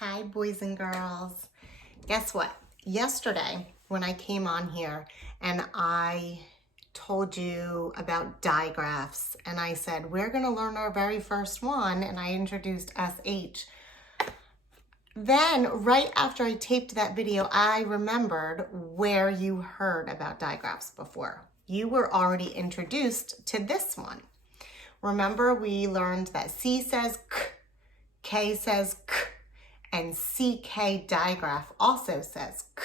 Hi, boys and girls. Guess what? Yesterday, when I came on here and I told you about digraphs, and I said, we're going to learn our very first one, and I introduced SH. Then, right after I taped that video, I remembered where you heard about digraphs before. You were already introduced to this one. Remember, we learned that C says K, K says K, and CK digraph also says K.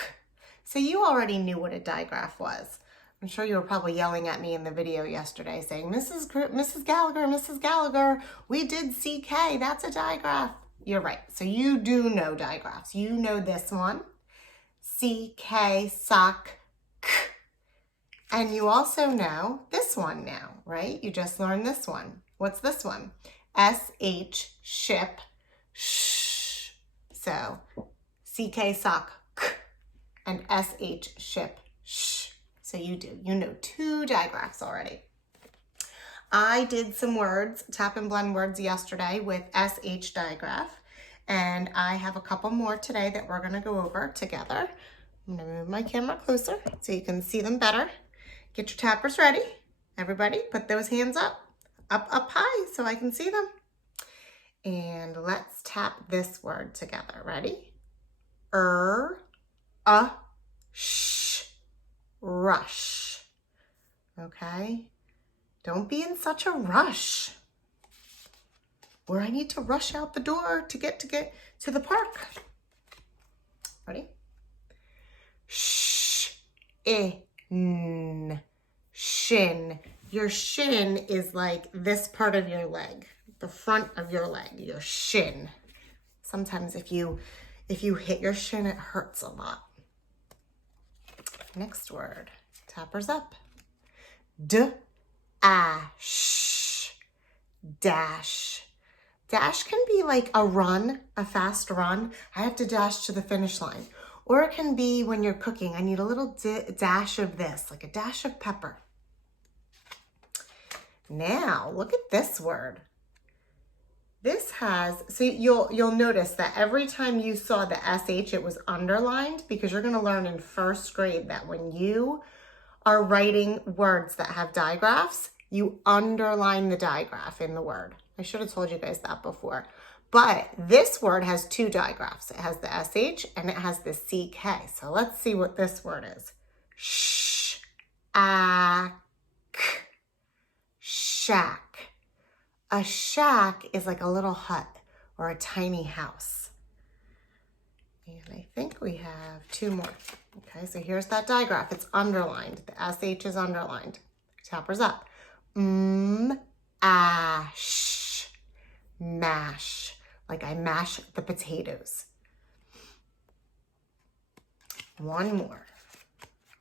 So you already knew what a digraph was. I'm sure you were probably yelling at me in the video yesterday saying, Mrs. Gallagher, we did CK, that's a digraph. You're right, so you do know digraphs. You know this one, CK, sock, K. And you also know this one now, right? You just learned this one. What's this one? SH, ship, sh. So CK, sock, K, and SH, ship, sh. So you know two digraphs already. I did some words, tap and blend words yesterday with SH digraph, and I have a couple more today that we're gonna go over together. I'm gonna move my camera closer so you can see them better. Get your tappers ready. Everybody, put those hands up high so I can see them. And let's tap this word together. Ready? Sh, rush. Okay? Don't be in such a rush where I need to rush out the door to get to the park. Ready? Shin. Your shin is like this part of your leg, the front of your leg, your shin. Sometimes if you hit your shin, it hurts a lot. Next word, tappers up. Dash. Dash. Dash can be like a run, a fast run. I have to dash to the finish line. Or it can be when you're cooking, I need a little dash of this, like a dash of pepper. Now, look at this word. This has, so you'll notice that every time you saw the SH, it was underlined, because you're gonna learn in first grade that when you are writing words that have digraphs, you underline the digraph in the word. I should have told you guys that before. But this word has two digraphs. It has the SH and it has the CK. So let's see what this word is. Shack. Shack. A shack is like a little hut or a tiny house. And I think we have two more. Okay, so here's that digraph. It's underlined. The SH is underlined. Tappers up. Ash. Mash. Like I mash the potatoes. One more.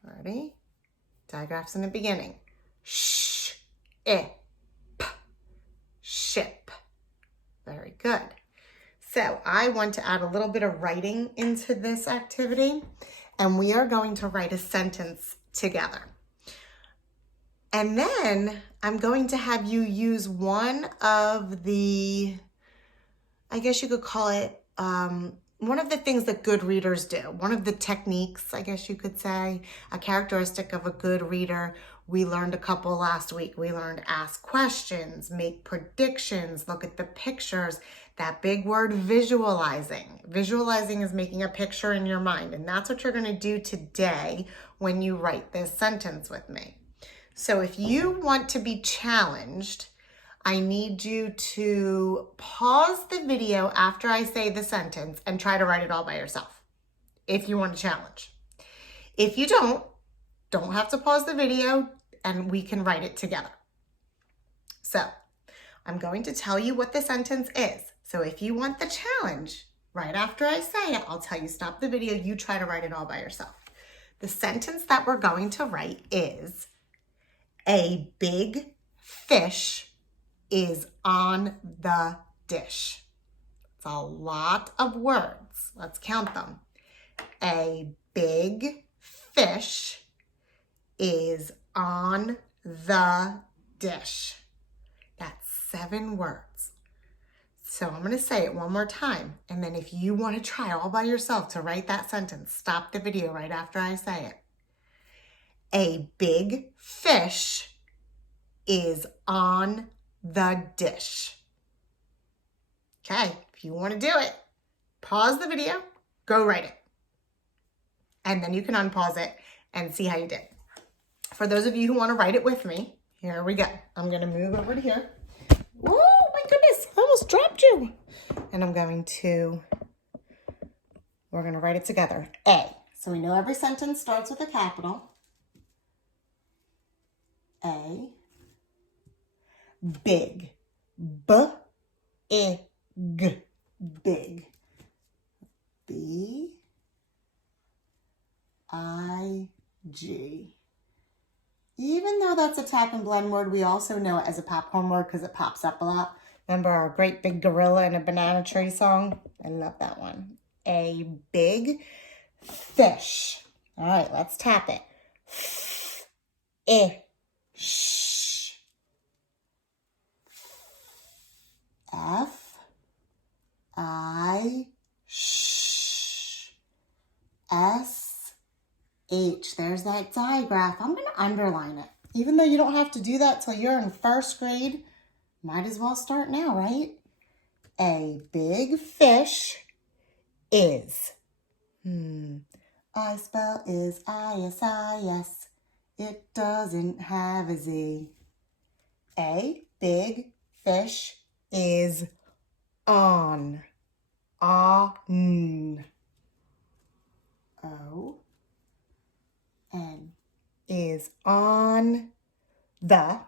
Ready? Digraphs in the beginning. Ship. Very good. So I want to add a little bit of writing into this activity, and we are going to write a sentence together. And then I'm going to have you use one of the, I guess you could call it, one of the things that good readers do, one of the techniques, I guess you could say, a characteristic of a good reader. We learned a couple last week. We learned ask questions, make predictions, look at the pictures, that big word visualizing. Visualizing is making a picture in your mind, and that's what you're gonna do today when you write this sentence with me. So if you want to be challenged, I need you to pause the video after I say the sentence and try to write it all by yourself, if you want a challenge. If you don't have to pause the video and we can write it together. So I'm going to tell you what the sentence is. So if you want the challenge, right after I say it, I'll tell you stop the video, you try to write it all by yourself. The sentence that we're going to write is, a big fish is on the dish. It's a lot of words. Let's count them. A big fish is on the dish. That's 7 words. So I'm going to say it one more time. And then if you want to try all by yourself to write that sentence, stop the video right after I say it. A big fish is on the dish. Okay, if you want to do it, pause the video, go write it. And then you can unpause it and see how you did. For those of you who want to write it with me, here we go. I'm going to move over to here. Oh my goodness, I almost dropped you. And we're going to write it together. A. So we know every sentence starts with a capital. A. Big. B-I-G. Big. B-I-G. Even though that's a tap and blend word, we also know it as a popcorn word because it pops up a lot. Remember our great big gorilla in a banana tree song? I love that one. A big fish. All right, let's tap it. F-I-S-H. There's that digraph. I'm going to underline it. Even though you don't have to do that till you're in first grade, might as well start now, right? A big fish is. I spell is I-S-I-S. It doesn't have a Z. A big fish is on. On. O-N is on the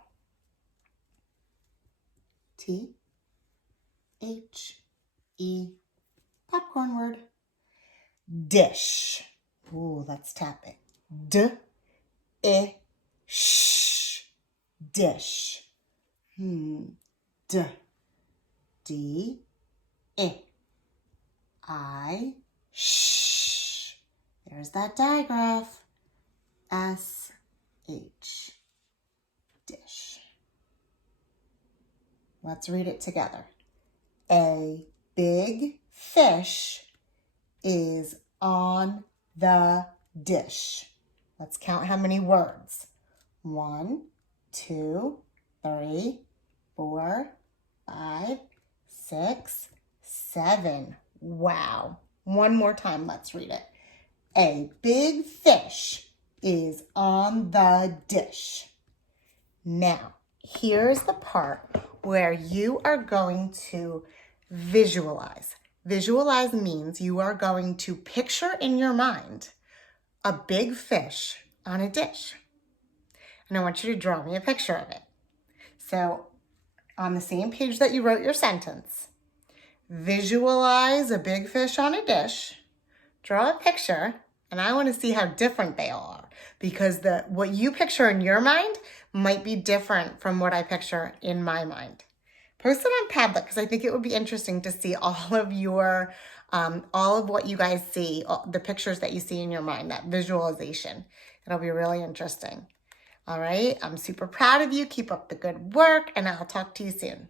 T-H-E popcorn word. Dish. Ooh, let's tap it. D-I-Sh. Dish. D-I-I-Sh. There's that digraph. S-H. Dish. Let's read it together. A big fish is on the dish. Let's count how many words. 1, 2, 3, 4, 5, 6, 7. Wow. One more time, let's read it. A big fish is on the dish. Now, here's the part where you are going to visualize. Visualize means you are going to picture in your mind a big fish on a dish. And I want you to draw me a picture of it. So on the same page that you wrote your sentence, visualize a big fish on a dish, draw a picture, and I want to see how different they all are, because what you picture in your mind might be different from what I picture in my mind. Post it on Padlet because I think it would be interesting to see all of your, all of what you guys see, the pictures that you see in your mind, that visualization. It'll be really interesting. All right, I'm super proud of you. Keep up the good work, and I'll talk to you soon.